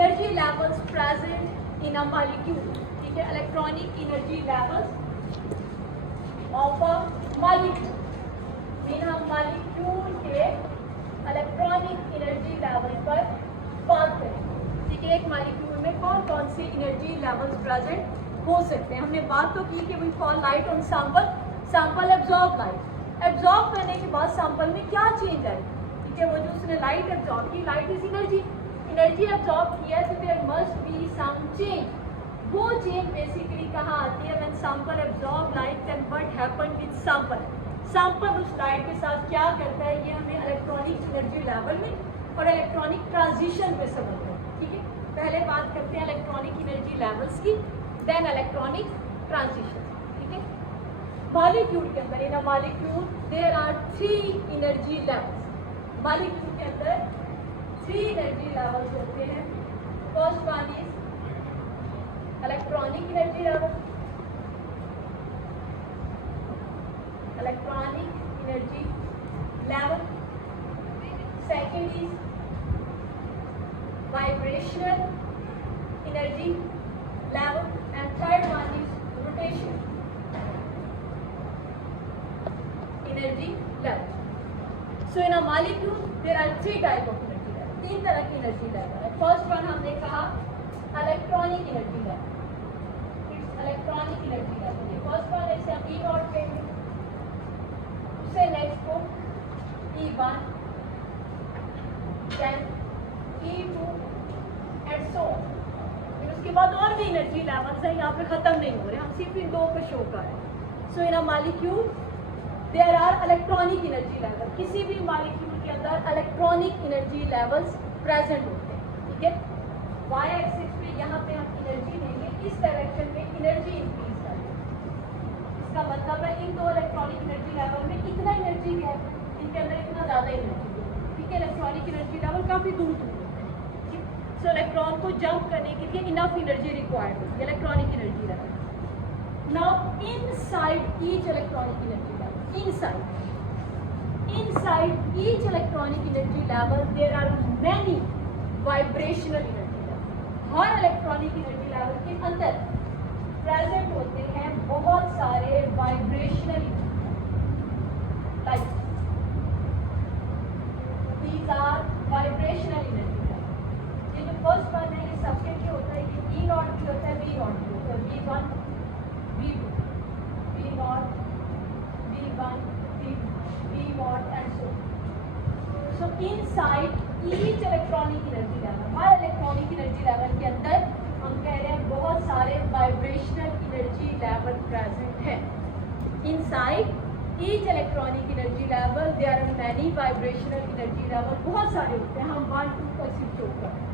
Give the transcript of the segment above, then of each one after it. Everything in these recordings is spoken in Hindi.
Energy levels present in a molecule, ठीक है, electronic energy levels of a molecule. इन हम मॉलिक्यूल के इलेक्ट्रॉनिक एनर्जी लेवल पर बात करें, ठीक है। एक मॉलिक्यूल में कौन कौन से एनर्जी लेवल्स प्रेजेंट हो सकते हैं। हमने बात तो की कि we fall light on sample, sample absorb light, absorb करने के बाद सैंपल में क्या चेंज आई, ठीक है। वो जो उसने लाइट एब्जॉर्ब की, light is energy, energy absorb किया, तो there must be some change. वो चेंज बेसिकली कहाँ आती है, when sample absorb light, then what happen with sample. Sample उस लाइट के साथ क्या करता है, ये हमें इलेक्ट्रॉनिक एनर्जी लेवल में और इलेक्ट्रॉनिक ट्रांजिशन में समझते हैं, ठीक है। पहले बात करते हैं इलेक्ट्रॉनिक एनर्जी लेवल्स की, देन इलेक्ट्रॉनिक ट्रांजिशन, ठीक है। मॉलिक्यूल के अंदर, in a molecule there are 3 energy levels. Molecule के अंदर 3 एनर्जी लेवल्स होते हैं। First one is electronic energy level, electronic energy level. Second is vibrational energy level, and third one is rotation energy level. So in a molecule there are 3 type of energy level, 3 तरह की energy level है। first one हमने कहा electronic energy level, it's electronic energy level। ये first one ऐसे हम E नॉट लेंगे, उससे next को E1, then E2 and so on। उसके बाद और भी एनर्जी लेवल्स हैं, यहाँ पे खत्म नहीं हो रहे, हम सिर्फ इन 2 को शो कर रहे हैं। So in a molecule there are electronic energy level, किसी भी मॉलिक्यूल के अंदर इलेक्ट्रॉनिक एनर्जी लेवल्स प्रेजेंट होते हैं, ठीक है। वाई एक्सिस पे यहाँ पे हम एनर्जी लेंगे, इस डायरेक्शन में एनर्जी इंक्रीज करेंगे। इसका मतलब है इन 2 इलेक्ट्रॉनिक एनर्जी लेवल में इतना एनर्जी गैप, इनके अंदर इतना ज़्यादा एनर्जी है, ठीक है। इलेक्ट्रॉनिक एनर्जी लेवल काफ़ी दूर दूर, सो इलेक्ट्रॉन को जंप करने के लिए इनफ एनर्जी रिक्वायर्ड होती है, electronic energy level. Now inside each electronic energy level, inside each electronic energy level there are many vibrational energy level. हर इलेक्ट्रॉनिक एनर्जी लेवल के अंदर प्रेजेंट होते हैं बहुत सारे vibrational like, these are vibrational energy. First one है, ये सबके लिए होता है, ये E नॉट भी होता है, V नॉट भी होता है, V1, V2, V naught, V1, V naught and so inside each electronic energy level, हर इलेक्ट्रॉनिक एनर्जी लेवल के अंदर हम कह रहे हैं बहुत सारे वाइब्रेशनल एनर्जी लेवल प्रेजेंट है। Inside each electronic energy level there are many vibrational energy level, बहुत सारे होते हैं, हम 1, 2 का सिर्फ शो कर रहे हैं।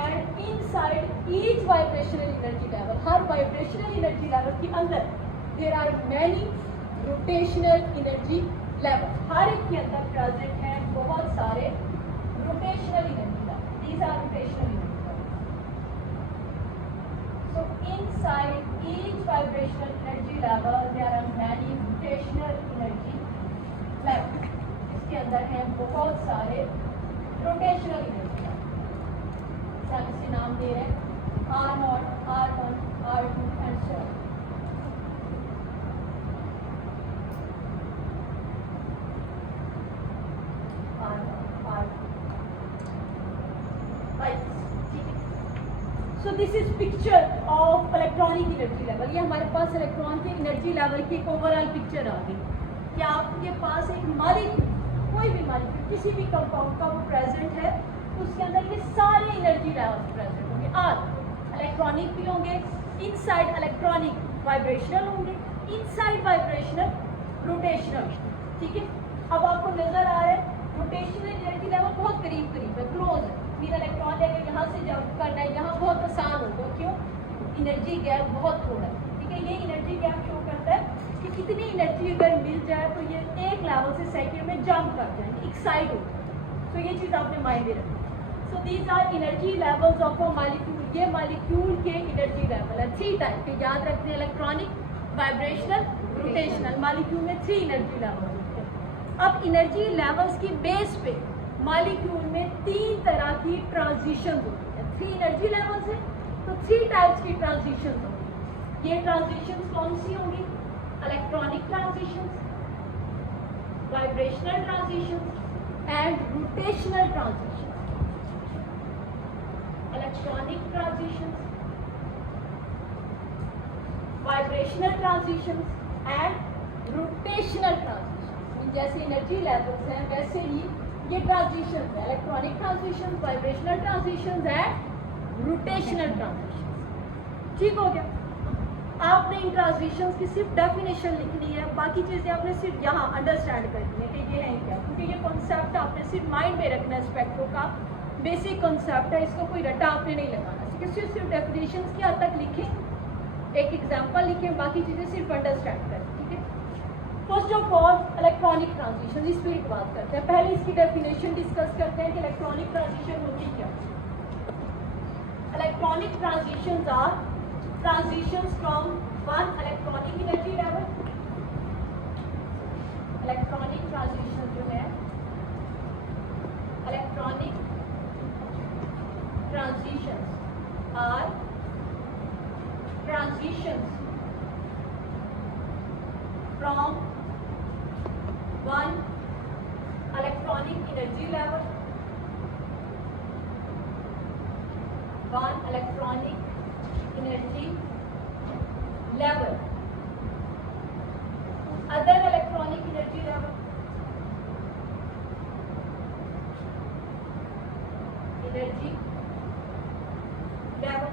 And inside each vibrational energy level, her vibrational energy level के अंदर there are many rotational energy level, हर एक के अंदर present हैं बहुत सारे rotational energy level, these are rotational energy level। So inside each vibrational energy level there are many rotational energy level, इसके अंदर हैं बहुत सारे rotational energy level। इसे नाम दे रहे हैं R0, R1, R2 and so on। So this is picture of electronic energy level। ये हमारे पास इलेक्ट्रॉन के एनर्जी लेवल की ओवरऑल पिक्चर आ गई कि आपके पास एक मॉलिक्यूल, कोई भी मॉलिक्यूल किसी भी कंपाउंड का वो प्रेजेंट है, उसके अंदर ये सारे एनर्जी लेवल्स प्रेजेंट होंगे। और इलेक्ट्रॉनिक भी होंगे, इनसाइड इलेक्ट्रॉनिक वाइब्रेशनल होंगे, इनसाइड वाइब्रेशनल रोटेशनल, ठीक है। अब आपको नजर आ रहा है रोटेशनल एनर्जी लेवल बहुत करीब करीब है, क्लोज है। मेरा इलेक्ट्रॉन अगर यहाँ से जंप करना है, यहाँ बहुत आसान होगा, क्यों, एनर्जी गैप बहुत थोड़ा है, ठीक है। ये एनर्जी गैप शो करता है कि कितनी एनर्जी अगर मिल जाए तो ये एक लेवल से सेकेंड में जंप कर जाएंगे, एक्साइट होगा। तो ये चीज़ आपने माइंड में रखी। So these are energy levels of a molecule, ये मॉलिक्यूल के एनर्जी लेवल है 3 टाइप के, याद रखते हैं, इलेक्ट्रॉनिक, वाइब्रेशनल, रोटेशनल। मॉलिक्यूल में 3 एनर्जी लेवल होते हैं। अब एनर्जी लेवल्स की बेस पे मॉलिक्यूल में 3 तरह की ट्रांजिशन होती है। 3 एनर्जी लेवल्स है तो 3 टाइप्स की ट्रांजिशन होगी। ये ट्रांजिशन कौन सी होंगी? Electronic transition, vibrational transition and rotational transition. Electronic transition, vibrational transition and rotational transition. जैसे एनर्जी लेवल्स हैं वैसे ही ये ट्रांजिशन है, electronic transition, vibrational transition and rotational transition. ठीक हो गया? आपने इन ट्रांजिशंस की सिर्फ डेफिनेशन लिखनी है, बाकी चीज़ें आपने सिर्फ यहाँ अंडरस्टैंड करनी है कि ये है क्या, क्योंकि ये कॉन्सेप्ट आपने सिर्फ माइंड में रखना है। स्पेक्ट्रो का बेसिक कॉन्सेप्ट है, इसको कोई रट्टा आपने नहीं लगाना। ठीक है? सिर्फ डेफिनेशंस की हद तक लिखें, एक एग्जाम्पल लिखें, बाकी चीज़ें सिर्फ अंडरस्टैंड करें। ठीक है? First of all electronic transition, इस पर एक बात करते हैं। पहले इसकी डेफिनेशन डिस्कस करते हैं कि इलेक्ट्रॉनिक ट्रांजिशन होती क्या। Electronic transitions are transitions from one electronic energy level. Electronic transition जो है, electronic transitions are transitions from one electronic energy level, one electronic energy level, other electronic energy level, energy level,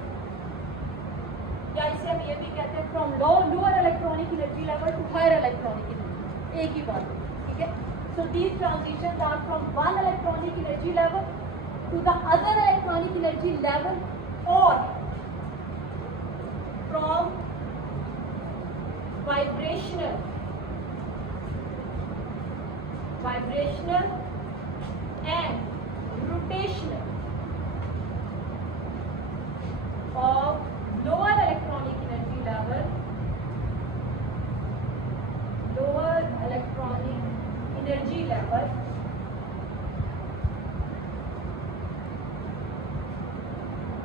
या इसे हम ये भी कहते हैं from lower electronic energy level to higher electronic energy. एक ही बात है। ठीक है? So these transitions are from one electronic energy level to the other electronic energy level और from vibrational and rotational of lower electronic energy level, lower electronic energy level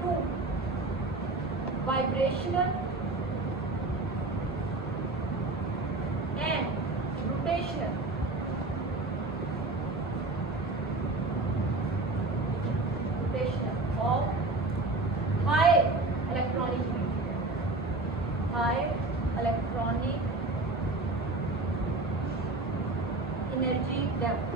to vibrational and rotational of high electronic energy, high electronic energy level।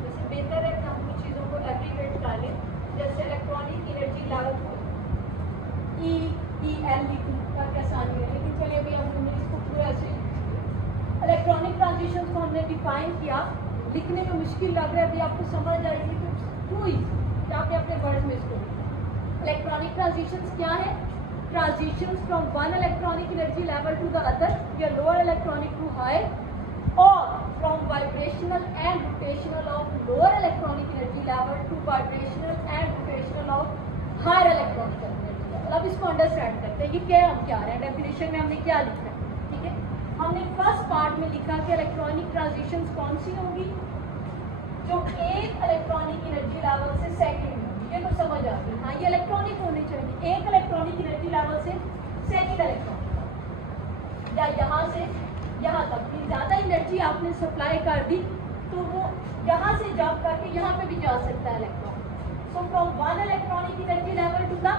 जैसे बेहतर है कि हम कुछ चीज़ों को एग्रीगेट कर लें, जैसे इलेक्ट्रॉनिक एनर्जी लेवल EEL लिखने का आसानी है, लेकिन चलिए अभी हमने इसको पूरा ऐसे इलेक्ट्रॉनिक ट्रांजिशन को हमने डिफाइन किया। लिखने में मुश्किल लग रहा है, अभी आपको समझ आएगी तो क्यों ही आपने अपने वर्ड में इसको। इलेक्ट्रॉनिक ट्रांजिशंस क्या है? Transitions from one electronic energy level to the other या लोअर इलेक्ट्रॉनिक टू हायर, और from vibrational and rotational of lower electronic energy level to vibrational and rotational of higher electronic energy level. अब इसको अंडरस्टैंड करते हैं, ये क्या हम क्या रहे हैं, डेफिनेशन में हमने क्या लिखा है। ठीक है? हमने फर्स्ट पार्ट में लिखा कि इलेक्ट्रॉनिक ट्रांजिशंस कौन सी होंगी? जो एक इलेक्ट्रॉनिक एनर्जी लेवल से सेकंड में, ये तो समझ आती है। हाँ, ये इलेक्ट्रॉनिक होनी चाहिए, एक इलेक्ट्रॉनिक एनर्जी लेवल से सेकंड इलेक्ट्रॉनिक, या यहाँ से यहाँ तक की ज़्यादा एनर्जी आपने सप्लाई कर दी तो वो यहाँ से जंप करके यहाँ पे भी जा सकता है electron. So from one electronic energy level to the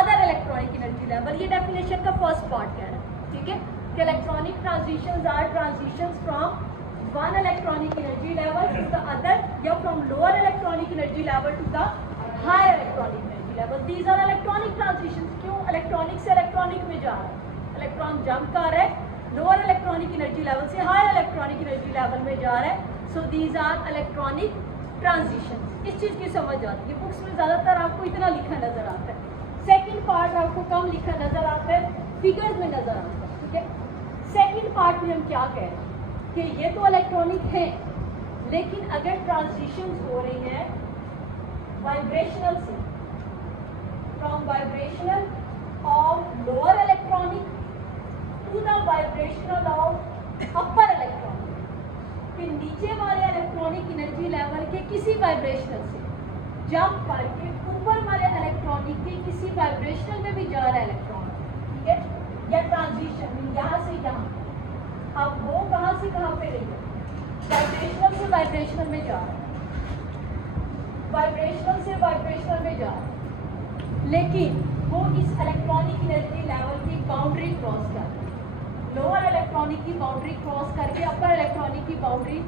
other electronic energy level, ये डेफिनेशन का फर्स्ट पार्ट कह रहा है। ठीक है? कि electronic transitions are transitions from one electronic energy level to the other या from lower electronic energy level to the higher electronic energy level. These are electronic transitions. क्यों? इलेक्ट्रॉनिक से इलेक्ट्रॉनिक में जा रहा है, इलेक्ट्रॉन जंप कर रहा है लोअर इलेक्ट्रॉनिक एनर्जी लेवल से हायर इलेक्ट्रॉनिक एनर्जी लेवल में जा रहा है। So these are electronic transition. इस चीज़ की समझ आती है। बुक्स में ज़्यादातर आपको इतना लिखा नजर आता है, सेकंड पार्ट आपको कम लिखा नजर आता है, फिगर्स में नजर आता है। ठीक है? सेकंड पार्ट में हम क्या कह रहे हैं कि ये तो इलेक्ट्रॉनिक है, लेकिन अगर ट्रांजिशंस हो रही हैं वाइब्रेशनल से, from vibrational of lower electronic to the vibrational of upper electronic, फिर नीचे वाले इलेक्ट्रॉनिक एनर्जी लेवल से किसी वाइब्रेशनल से जंप करके ऊपर वाले इलेक्ट्रॉनिक के किसी वाइब्रेशनल में भी जा रहा है इलेक्ट्रॉन, ठीक है, या ट्रांजिशन यहाँ से यहाँ, अब वो कहाँ से कहाँ पे रहेगा, वाइब्रेशनल से वाइब्रेशनल में जा रहा है, वाइब्रेशनल से वाइब्रेशनल में जा रहा है, लेकिन वो इस इलेक्ट्रॉनिक एनर्जी लेवल की बाउंड्री क्रॉस कर रहा है, लोअर इलेक्ट्रॉनिक की बाउंड्री क्रॉस करके अपर इलेक्ट्रॉनिक की बाउंड्री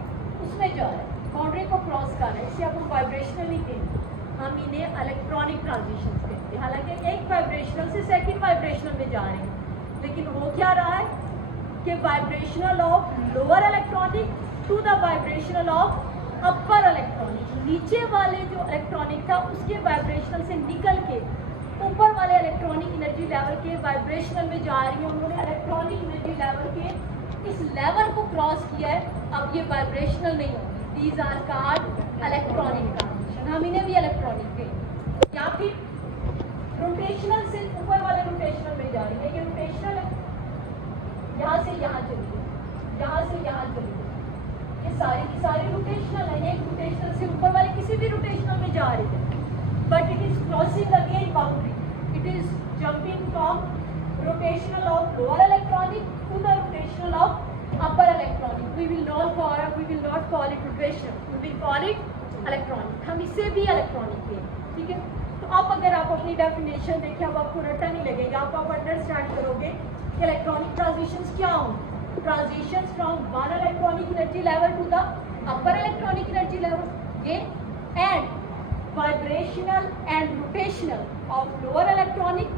उसमें जा रहा है, बाउंड्री को क्रॉस कर रहा है, इसे आप वाइब्रेशनल नहीं कहते, हम इन्हें इलेक्ट्रॉनिक ट्रांजिशन कहते हैं। हालांकि एक वाइब्रेशनल से सेकंड वाइब्रेशनल में जा रहे हैं, लेकिन हो क्या रहा है कि vibrational of lower electronic to the vibrational of upper electronic, नीचे वाले जो इलेक्ट्रॉनिक था उसके वाइब्रेशनल से निकल के ऊपर वाले इलेक्ट्रॉनिक एनर्जी लेवल के वाइब्रेशनल में जा रही है। उन्होंने इलेक्ट्रॉनिक एनर्जी लेवल के इस लेवल को क्रॉस किया है, अब ये वाइब्रेशनल नहीं होगी, these are called electronic transition, हम इन्हें भी इलेक्ट्रॉनिक कहते हैं। या फिर रोटेशनल से ऊपर वाले रोटेशनल में जा रही है, ये रोटेशनल है, यहाँ से यहाँ चली गई, यहाँ से यहाँ चली गई, ये सारी की सारी रोटेशनल है, एक रोटेशनल से ऊपर वाले किसी भी रोटेशनल में जा रही है, but it is crossing again boundary, it is jumping from rotational of lower electronic to the rotational of upper electronic. We will not call it rotational, we will call it electronic, हम इसे भी electronic कहेंगे, ठीक है। तो अब अगर आप अपनी डेफिनेशन देखें, अब आपको रट्टा नहीं लगेगा, आप अंडरस्टैंड करोगे कि इलेक्ट्रॉनिक ट्रांजिशंस क्या होंगे, transitions from one electronic energy level to the upper electronic energy level, ये and vibrational and rotational of lower electronic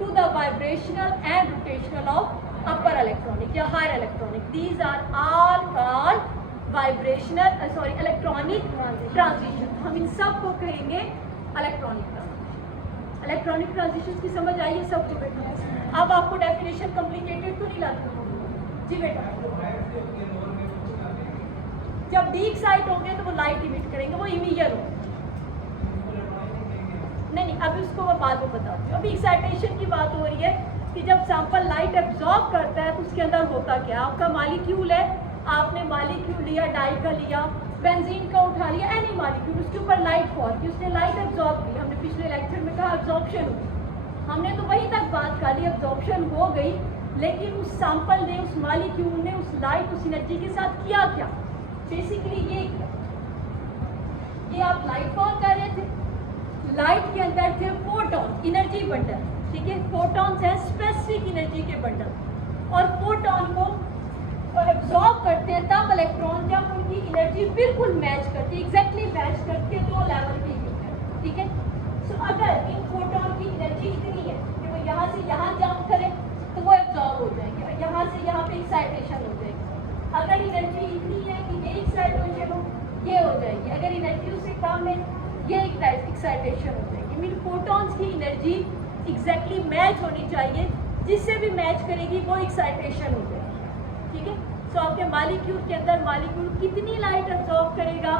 to the vibrational and rotational of upper electronic या higher electronic. These are all called vibrational electronic transition. हम इन सब को कहेंगे electronic transition. Electronic transitions की समझ आई है सबको बेटा? अब आपको डेफिनेशन कॉम्प्लिकेटेड तो नहीं लगता जी बेटा? जब डी एक्साइट होंगे तो वो लाइट इमिट करेंगे, वो इमीटर होंगे। नहीं, अभी उसको मैं बाद में बताती हूँ। अभी एक्साइटेशन की बात हो रही है कि जब सैंपल लाइट एब्जॉर्ब करता है तो उसके अंदर होता क्या, आपका मॉलिक्यूल है, आपने मॉलिक्यूल लिया, डाई का लिया, बेंजीन का उठा लिया, एनी मॉलिक्यूल, उसके ऊपर लाइट फॉल की, उसने लाइट एब्जॉर्ब की, हमने पिछले लेक्चर में कहा एब्जॉर्प्शन हुई, हमने तो वहीं तक बात कर ली, एब्जॉर्प्शन हो गई, लेकिन उस सैंपल ने, उस मॉलिक्यूल ने उस लाइट, उस एनर्जी के साथ किया क्या, बेसिकली ये किया, ये आप लाइट फॉल कर रहे थे, लाइट के अंदर थे फोटॉन, एनर्जी बंडल, ठीक है, फोटॉन्स हैं स्पेसिफिक एनर्जी के बंडल, और फोटॉन को एब्जॉर्ब करते हैं तब इलेक्ट्रॉन जब उनकी एनर्जी बिल्कुल मैच करती है, एग्जैक्टली मैच करके दो लेवल पे होता है, ठीक है। सो अगर इन फोटॉन की एनर्जी इतनी है कि वो यहाँ से यहाँ जंप करे तो वो एब्जॉर्ब हो जाएंगे, यहाँ से यहाँ पे एक्साइटेशन हो जाएगी, अगर एनर्जी इतनी है कि ये एक्साइटेशन हो, ये हो जाएगी, अगर एनर्जी उससे कम है ये एक्साइटेशन हो जाएगी। मीन फोटॉन्स की एनर्जी एग्जैक्टली मैच होनी चाहिए, जिससे भी मैच करेगी वो एक्साइटेशन हो जाएगी, ठीक है। सो आपके मॉलिक्यूल के अंदर मॉलिक्यूल कितनी लाइट एब्जॉर्ब करेगा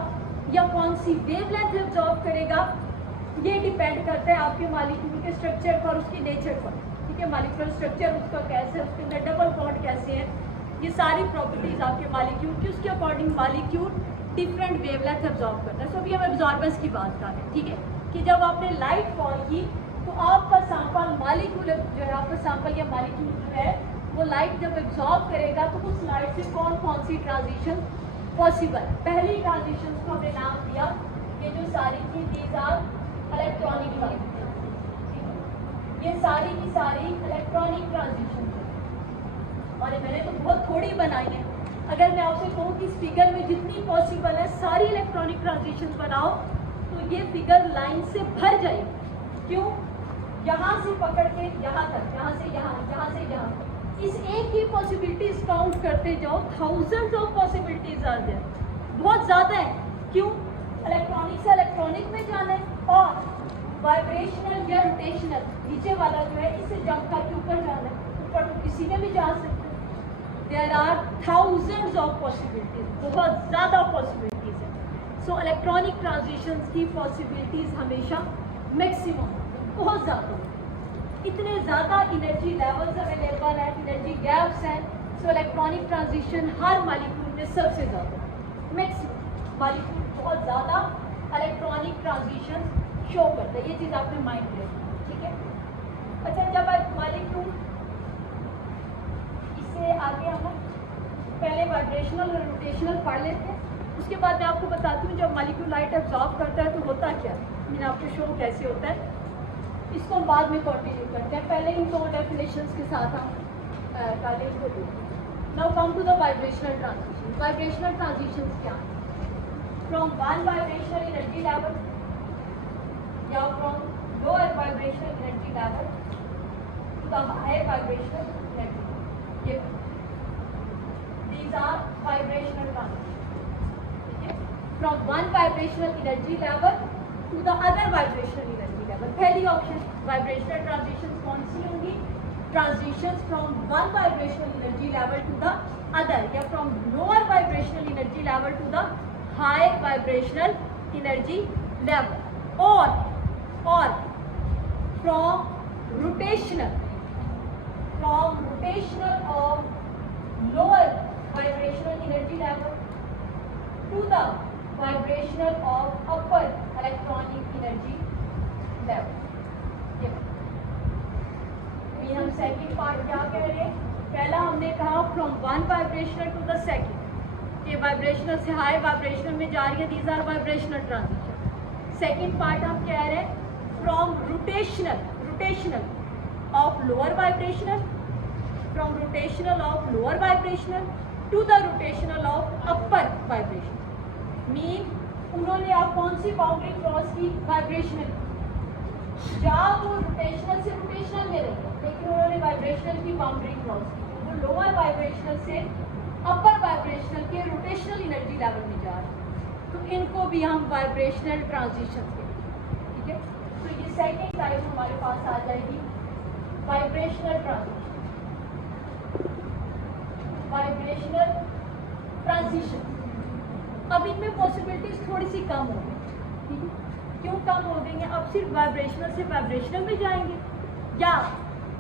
या कौन सी वेवलेंथ एब्जॉर्ब करेगा, ये डिपेंड करता है आपके मॉलिक्यूल के स्ट्रक्चर पर, उसके नेचर पर, ठीक है। मॉलिक्यूलर स्ट्रक्चर उसका कैसे है, उसके अंदर डबल बॉन्ड कैसे है, ये सारी प्रॉपर्टीज आपके मॉलिक्यूल की, उसके according molecule different wavelength absorb करता है। सो अभी हम एब्जॉर्बेंस की बात कर रहे हैं, ठीक है, कि जब आपने लाइट फॉल की तो आपका सैंपल मॉलिक्यूल जो है, आपका सैंपल या मॉलिक्यूल जो है वो लाइट जब एब्जॉर्ब करेगा तो उस लाइट से कौन कौन सी ट्रांजिशन पॉसिबल है। पहली ट्रांजिशन को हमने नाम दिया, ये जो सारी थी दीज आर इलेक्ट्रॉनिक ट्रांजिशन, ये सारी की सारी इलेक्ट्रॉनिक ट्रांजिशन, और मैंने तो बहुत थोड़ी बनाई है। अगर मैं आपसे कहूँ कि इस फिगर में जितनी पॉसिबल है सारी इलेक्ट्रॉनिक ट्रांजिशन बनाओ तो ये फिगर लाइन से भर जाएगी। क्यों? यहाँ से पकड़ के यहाँ तक, यहाँ से यहाँ, यहाँ से यहाँ, इस एक ही पॉसिबिलिटीज काउंट करते जाओ, thousands of possibilities are there, बहुत ज़्यादा है। क्यों? इलेक्ट्रॉनिक से इलेक्ट्रॉनिक में जाना है और वाइब्रेशनल या रोटेशनल नीचे वाला जो है इससे जंप करके ऊपर जाना है, ऊपर तो किसी में भी जा सकते हैं। There are thousands of possibilities, बहुत ज़्यादा पॉसिबिलिटीज है। सो इलेक्ट्रॉनिक ट्रांजिशंस की पॉसिबिलिटीज हमेशा मैक्सिमम, बहुत ज़्यादा, इतने ज़्यादा एनर्जी लेवल्स अवेलेबल हैं, एनर्जी गैप्स हैं। सो इलेक्ट्रॉनिक ट्रांजिशन हर मॉलिक्यूल में सबसे ज़्यादा मैक्सिमम। मॉलिक्यूल बहुत ज़्यादा इलेक्ट्रॉनिक ट्रांजिशन शो करता है। ये चीज़ आपने माइंड में रखनी, ठीक है। अच्छा, जब आप मॉलिक्यूल इससे आगे हम पहले वाइब्रेशनल और रोटेशनल पढ़ लेते हैं, उसके बाद मैं आपको बताती हूँ जब मॉलिक्यूल लाइट एब्जॉर्ब करता है तो होता क्या है। मैंने आपको शो कैसे होता है, इसको हम बाद में कंटिन्यू करते हैं। पहले इन दो डेफिनेशंस के साथ हम पहले इसको देखते हैं। Now come to the vibrational transition. Vibrational transitions क्या है? From one vibrational energy level या from lower vibrational energy level to the higher vibrational energy. ये these are vibrational transitions. From one vibrational energy level to the other vibrational energy level. पहली ऑप्शन vibrational transitions कौन सी होंगी? Transitions from one vibrational energy level to the other या from lower vibrational energy level to the higher vibrational energy level or from rotational of lower vibrational energy level to the vibrational of upper electronic energy level. अभी हम सेकंड पार्ट क्या कह रहे हैं? पहला हमने कहा from one vibrational to the second, ये वाइब्रेशनल से हाई वाइब्रेशनल में जा रही है, these are vibrational transition. Second part हम कह रहे हैं from rotational of lower vibrational, from rotational of lower vibrational to the rotational of upper vibrational। Mean उन्होंने आप कौन सी बाउंड्री क्रॉस की? वाइब्रेशनल। या वो रोटेशनल से रोटेशनल में रहे लेकिन उन्होंने वाइब्रेशनल की बाउंड्री क्रॉस की, वो लोअर वाइब्रेशनल से अपर वाइब्रेशनल के रोटेशनल एनर्जी लेवल में जा रहे हैं, तो इनको भी हम वाइब्रेशनल ट्रांजिशन कहते हैं, ठीक है। तो ये सेकेंड टाइप हमारे पास आ जाएगी वाइब्रेशनल ट्रांजिशन। वाइब्रेशनल ट्रांजिशन अब इनमें पॉसिबिलिटीज थोड़ी सी कम हो गई, ठीक है। क्यों कम हो गई हैं? अब सिर्फ वाइब्रेशनल से वाइब्रेशनल में जाएंगे या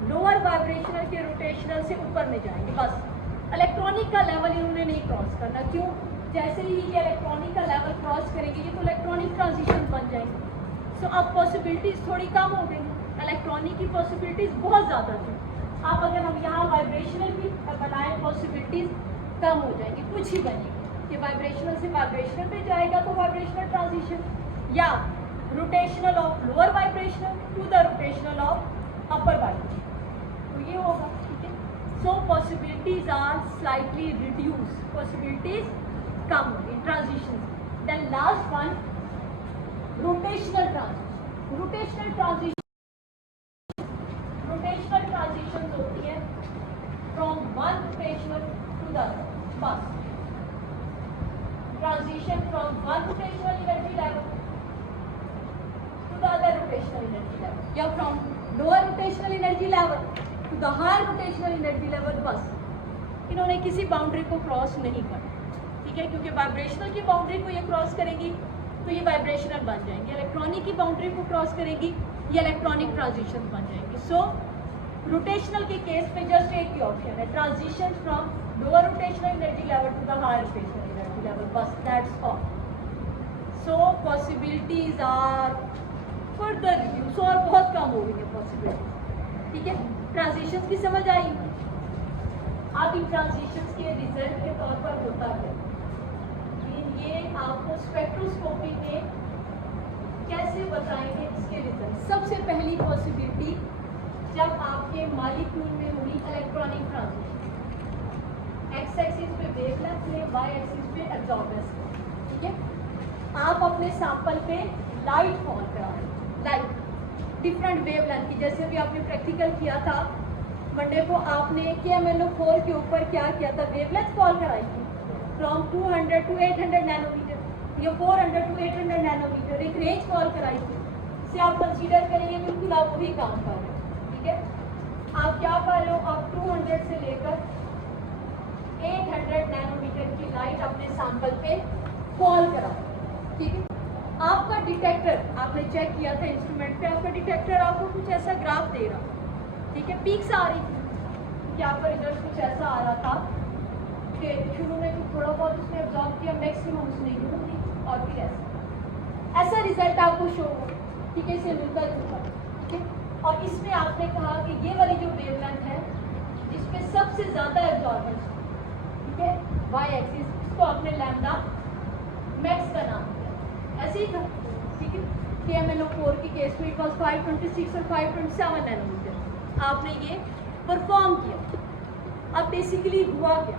लोअर वाइब्रेशनल के रोटेशनल से ऊपर में जाएंगे, बस इलेक्ट्रॉनिक का लेवल इन्होंने नहीं क्रॉस करना। क्यों? जैसे ही ये इलेक्ट्रॉनिक का लेवल क्रॉस करेंगे ये तो इलेक्ट्रॉनिक ट्रांजिशन बन जाएंगे। सो अब पॉसिबिलिटीज थोड़ी कम हो गई, इलेक्ट्रॉनिक की पॉसिबिलिटीज बहुत ज़्यादा थी। अब अगर हम यहाँ वाइब्रेशनल की बनाए पॉसिबिलिटीज कम हो जाएंगी, कुछ ही बनेगी। ये वाइब्रेशनल से वाइब्रेशनल में जाएगा तो वाइब्रेशनल ट्रांजिशन, या rotational of lower vibrational to the rotational of upper vibration, तो ये होगा, ठीक है। So possibilities are slightly reduce, possibilities कम होगी transition. Then last one rotational transition. Rotational transition होती है from one rotational to the other, बस transition from one rotational energy level to the other rotational energy level, या from lower rotational energy level to the higher rotational energy level. बस इन्होंने किसी बाउंड्री को क्रॉस नहीं करना, ठीक है, क्योंकि वाइब्रेशनल की बाउंड्री को ये क्रॉस करेंगी तो ये वाइब्रेशनल बन जाएंगे, इलेक्ट्रॉनिक की बाउंड्री को क्रॉस करेगी ये इलेक्ट्रॉनिक ट्रांजिशन बन जाएंगे। सो रोटेशनल के केस में जस्ट एक ही ऑप्शन है, transition from lower rotational energy level to the higher rotational energy level, बस that's all. So possibilities are further reduce, और बहुत कम हो गई है पॉसिबिलिटी, ठीक है। ट्रांजिशंस की समझ आई। अब इन ट्रांजिशंस के रिजल्ट के तौर पर होता है ये आपको स्पेक्ट्रोस्कोपी में कैसे बताएंगे इसके रिजल्ट। सबसे पहली पॉसिबिलिटी, जब आपके मॉलिक्यूल में हुई इलेक्ट्रॉनिक ट्रांजिशन, एक्स एक्सिस पे वेवलेंथ ले, वाई एक्सिस पे एब्जॉर्बेंस, ठीक है। आप अपने सैंपल पे लाइट फॉल करा रहे, लाइट डिफरेंट वेवलेंथ की, जैसे अभी आपने प्रैक्टिकल किया था मंडे को, आपने KMnO4 के ऊपर क्या किया था, वेवलेंथ फॉल कराई थी फ्रॉम 200 to 800 नैनोमीटर या 400 to 800 नैनोमीटर, एक रेंज फॉल कराई थी। इसे आप कंसीडर करेंगे बिल्कुल आप वही काम कर रहे हो, ठीक है। आप क्या कर रहे हो, आप 200 से लेकर 800 नैनोमीटर की लाइट अपने सैंपल पे फॉल करा, ठीक है। आपका डिटेक्टर, आपने चेक किया था इंस्ट्रूमेंट पे, आपका डिटेक्टर आपको कुछ ऐसा ग्राफ दे रहा, ठीक है, पीक्स आ रही थी कि आपका रिजल्ट कुछ ऐसा आ रहा था कि शुरू में कुछ थोड़ा बहुत उसने एब्जॉर्ब किया, मैक्सिमम उसने यूज दी, और फिर ऐसा रिजल्ट आपको शो हो, ठीक है, इसे मिलता जुलता, ठीक है। और इसमें आपने कहा कि ये वाली जो वेवलेंथ है जिसपे सबसे ज़्यादा एब्जॉर्बेंस, ठीक है, वाई एक्सिस, इसको आपने लैम्डा मैक्स का नाम दिया, ऐसे ही था, ठीक है। KMnO4 की केस में इट वॉज 526 और 527 नैनोमीटर, आपने ये परफॉर्म किया। अब बेसिकली हुआ क्या,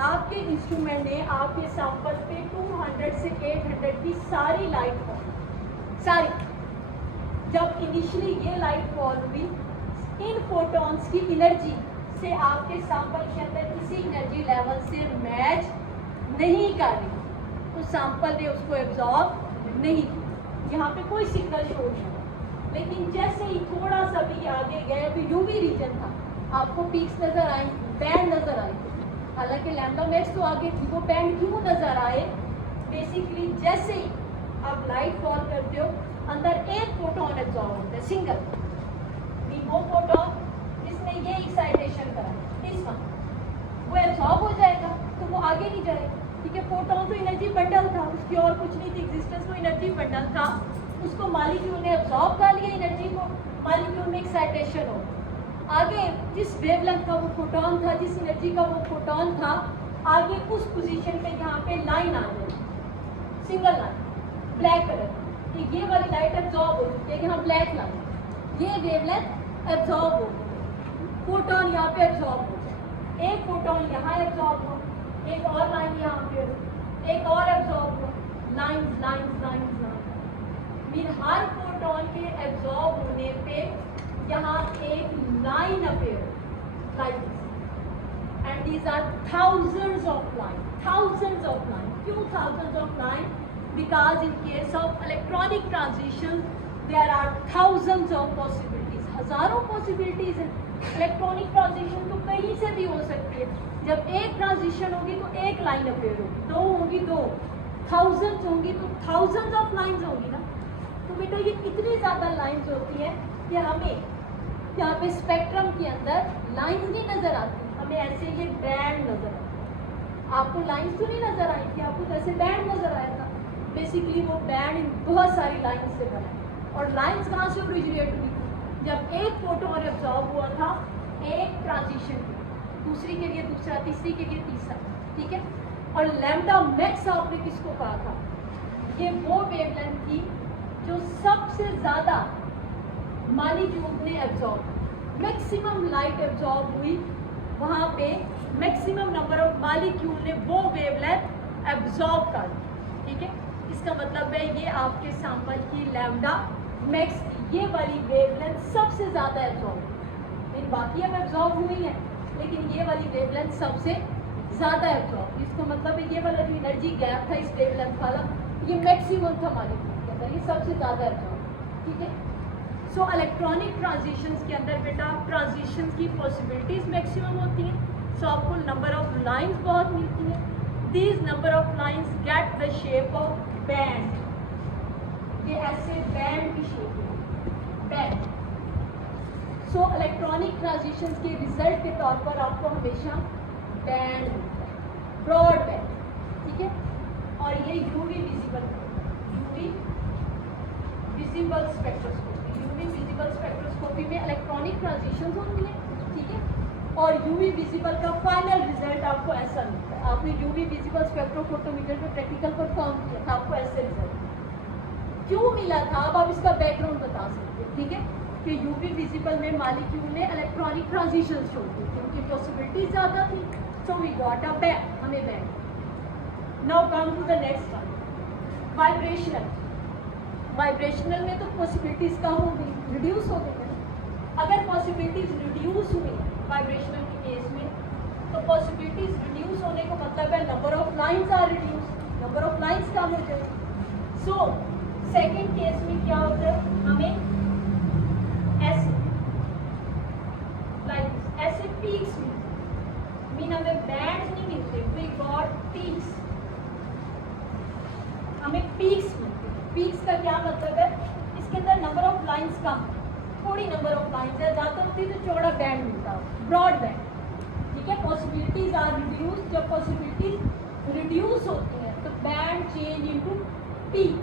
आपके इंस्ट्रूमेंट ने आपके सैंपल पे 200 से 800 की सारी लाइट फॉल, सारी, जब इनिशियली ये लाइट फॉल हुई, इन फोटॉन्स की एनर्जी से आपके सैंपल के अंदर किसी एनर्जी लेवल से मैच नहीं कर रही, तो सैंपल ने उसको एब्जॉर्ब नहीं किया, यहाँ पे कोई सिग्नल शो नहीं हुआ। लेकिन जैसे ही थोड़ा सा भी आगे गए, अभी यूवी रीजन था, आपको पीक्स नजर आए, बैंड नजर आए, हालांकि लैम्डा मैक्स तो आगे थी, वो बैंड क्यों नजर आए, बेसिकली जैसे ही आप लाइट फॉल करते हो अंदर एक फोटोन एब्जॉर्ब होता है, सिंगल, वो फोटोन जिसने ये एक्साइटेशन करा, इस वन, वो एब्जॉर्ब हो जाएगा, तो वो आगे नहीं जाएगा, ठीक है। फोटोन तो एनर्जी बंडल था, उसकी और कुछ नहीं थी, एग्जिस्टेंस तो एनर्जी बंडल था, उसको मॉलिक्यूल ने एब्जॉर्ब कर लिया एनर्जी को, मॉलिक्यूल में एक्साइटेशन हो, आगे जिस वेवलेंथ का वो फोटोन था, जिस एनर्जी का वो फोटोन था, आगे उस पोजीशन पे यहाँ पे लाइन आ जाएगी, सिंगल लाइन, ब्लैक कलर की, ये वाली लाइट एब्जॉर्ब हो चुकी है, यहाँ ब्लैक लाइन, ये वेवलेंथ एब्जॉर्ब हो गई, फोटोन यहाँ पे एब्जॉर्ब हो गया, एक फोटोन यहाँ एब्जॉर्ब हो, एक और लाइन यहाँ पे, एक और एब्जॉर्ब हो, lines lines lines lines, mean हर फोटोन के एब्जॉर्ब होने पे यहाँ एक line appear like this, and these are thousands of line, thousands of line, क्यों thousands of line, because in case of electronic transition there are thousands of possibilities, हजारों possibilities हैं, इलेक्ट्रॉनिक ट्रांजिशन तो कहीं से भी हो सकती है, जब एक ट्रांजिशन होगी तो एक लाइन अपेयर होगी, दो होंगी दो, थाउजेंड्स होंगी तो थाउजेंड्स ऑफ लाइंस होंगी ना, तो बेटा ये इतनी ज़्यादा लाइंस होती हैं कि हमें यहाँ पे स्पेक्ट्रम के अंदर लाइंस नहीं नज़र आती, हमें ऐसे ये बैंड नज़र आता, आपको लाइंस तो नहीं नज़र आई थी, आपको कैसे बैंड नज़र आया था, बेसिकली वो बैंड इन बहुत सारी लाइंस से बना है, और लाइंस कहाँ से ओरिजिनेट हुई थी, जब एक फोटोन एब्जॉर्ब हुआ था एक ट्रांजिशन के, दूसरी के लिए दूसरा, तीसरी के लिए तीसरा, ठीक है। और लैम्डा मैक्स आपने किसको कहा था, ये वो वेवलेंथ थी जो सबसे ज़्यादा मॉलिक्यूल ने एब्जॉर्ब, मैक्सिमम लाइट एब्जॉर्ब हुई, वहाँ पे मैक्सिमम नंबर ऑफ मॉलिक्यूल ने वो वेवलेंथ एब्जॉर्ब कर दी, ठीक है। इसका मतलब है ये आपके सैंपल की लैम्डा मैक्स थी, ये वाली वेवलेंथ सबसे ज़्यादा एब्जॉर्ब, लेकिन बाकी अब एब्जॉर्ब हुई है, लेकिन ये वाली वेवलेंथ सबसे ज़्यादा एब्जॉर्ब, इसका मतलब है ये वाला जो एनर्जी गैप था इस वेवलेंथ वाला, ये मैक्सिमम था मॉलिक्यूल के अंदर, ये सबसे ज़्यादा एब्जॉर्ब, ठीक है। सो इलेक्ट्रॉनिक ट्रांजिशंस के अंदर बेटा ट्रांजिशन की पॉसिबिलिटीज़ मैक्सिमम होती हैं, सो आपको नंबर ऑफ लाइंस बहुत मिलती हैं, these number of lines get the shape of band, ये ऐसे बैंड की शेप है, बैंड। सो इलेक्ट्रॉनिक ट्रांजिशंस के रिजल्ट के तौर पर आपको हमेशा बैंड मिलता है, ब्रॉड बैंड, ठीक है। और ये UV visible, UV visible spectroscopy, UV visible spectroscopy में इलेक्ट्रॉनिक ट्रांजिशंस होती हैं, ठीक है। और यूवी विजिबल का फाइनल रिजल्ट आपको ऐसा मिलता है, आपने यूवी विजिबल स्पेक्ट्रोफोटोमीटर में प्रैक्टिकल परफॉर्म किया था, आपको ऐसे रिजल्ट क्यों मिला था, अब आप इसका बैकग्राउंड बता सकते हैं, ठीक है, कि यूवी विजिबल में मॉलिक्यूल ने इलेक्ट्रॉनिक ट्रांजिशन शो की, क्योंकि पॉसिबिलिटी ज़्यादा थी, so we got a band, हमें band. Now come to the next one, vibrational. Vibrational में तो पॉसिबिलिटीज़ कम हो गई, रिड्यूस हो गई है, अगर पॉसिबिलिटीज़ रिड्यूस हुई वाइब्रेशनल के केस में, तो पॉसिबिलिटीज़ रिड्यूस होने का मतलब है number of lines are reduce, number of lines कम हो जाए। सो सेकेंड केस में क्या होता है, हमें ऐसे लाइक ऐसे पीक्स मिलते, मीन हमें बैंड्स नहीं मिलते, वी गॉट पीक्स, हमें पीक्स मिलते हैं। पीक्स का क्या मतलब है, इसके अंदर नंबर ऑफ लाइंस कम, थोड़ी नंबर ऑफ लाइंस है, ज़्यादा होती है तो चौड़ा बैंड मिलता है, ब्रॉड बैंड, ठीक है। पॉसिबिलिटीज आर रिड्यूस, जब पॉसिबिलिटीज रिड्यूस होती हैं तो band change into peak,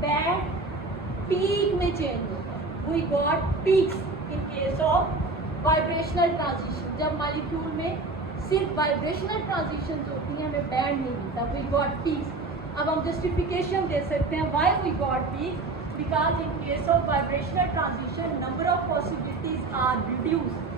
band peak में चेंज होता है। We got peaks in case of vibrational transition. जब मॉलिक्यूल में सिर्फ वाइब्रेशनल ट्रांजिशन होती हैं, हमें बैंड नहीं मिलता, वी गॉट पीक्स। अब हम जस्टिफिकेशन दे सकते हैं why we got peaks, because in case of vibrational transition number of possibilities are reduced.